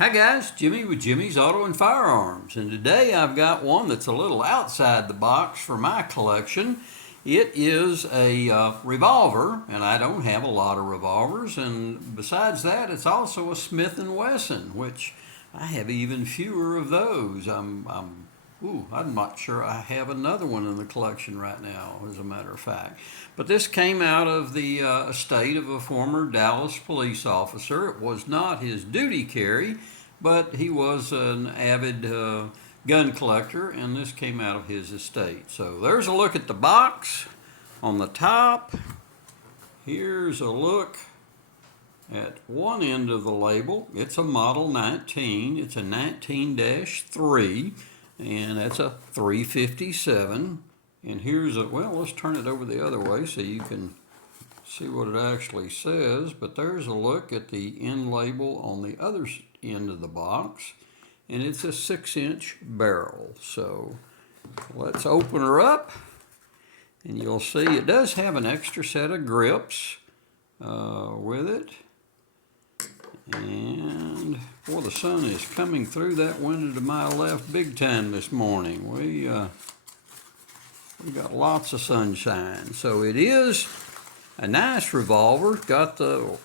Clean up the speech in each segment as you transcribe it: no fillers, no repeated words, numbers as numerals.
Hi guys, Jimmy with Jimmy's Auto and Firearms, and today I've got one that's a little outside the box for my collection. It is a revolver, and I don't have a lot of revolvers, and besides that it's also a Smith & Wesson, which I have even fewer of those. I'm not sure I have another one in the collection right now, as a matter of fact. But this came out of the estate of a former Dallas police officer. It was not his duty carry, but he was an avid gun collector, and this came out of his estate. So there's a look at the box on the top. Here's a look at one end of the label. It's a Model 19. It's a 19-3. And that's a 357. And here's let's turn it over the other way so you can see what it actually says. But there's a look at the end label on the other end of the box. And it's a 6-inch barrel. So let's open her up. And you'll see it does have an extra set of grips with it. And boy, the sun is coming through that window to my left big time this morning. We got lots of sunshine. So it is a nice revolver. Got the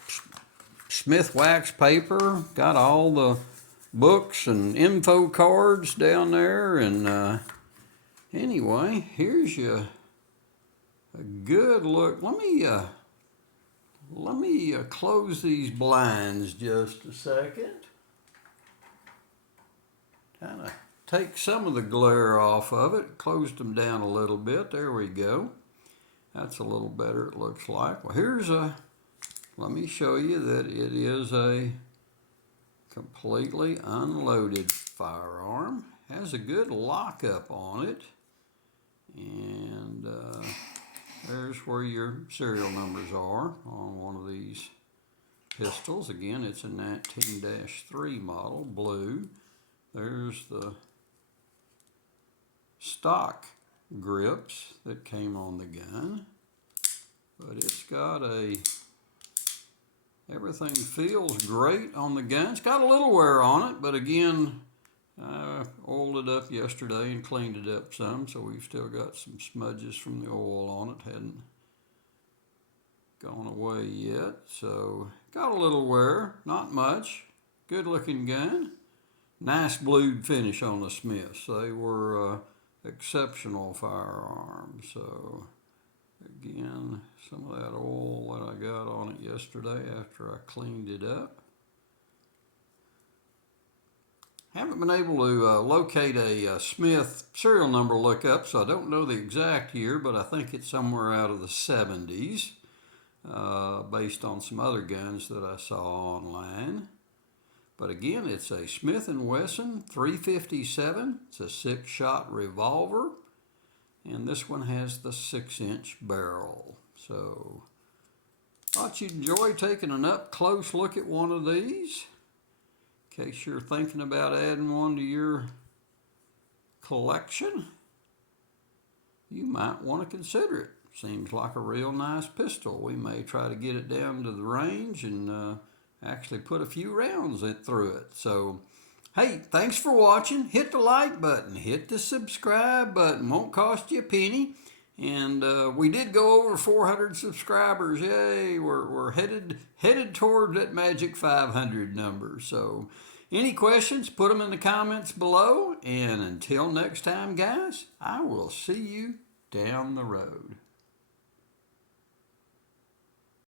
Smith wax paper. Got all the books and info cards down there. And anyway, here's a good look. Let me close these blinds just a second. Kind of take some of the glare off of it. Closed them down a little bit. There we go. That's a little better, it looks like. Well, let me show you that it is a completely unloaded firearm. Has a good lockup on it. And there's where your serial numbers are on one of these pistols. Again, it's a 19-3 model, blue. There's the stock grips that came on the gun. But it's got everything feels great on the gun. It's got a little wear on it, but again, I oiled it up yesterday and cleaned it up some, so we've still got some smudges from the oil on it. Hadn't gone away yet, so got a little wear, not much. Good looking gun. Nice blued finish on the Smiths. They were exceptional firearms. So again, some of that oil that I got on it yesterday after I cleaned it up. Haven't been able to locate a Smith serial number lookup, so I don't know the exact year, but I think it's somewhere out of the 70s, based on some other guns that I saw online. But again, it's a Smith & Wesson 357. It's a 6-shot revolver, and this one has the 6-inch barrel. So, thought you'd enjoy taking an up-close look at one of these. In case you're thinking about adding one to your collection, you might want to consider it. Seems like a real nice pistol. We may try to get it down to the range and actually put a few rounds through it. So, hey, thanks for watching. Hit the like button. Hit the subscribe button. Won't cost you a penny. And we did go over 400 subscribers. Yay! We're headed toward that magic 500 number. So, any questions? Put them in the comments below. And until next time, guys, I will see you down the road.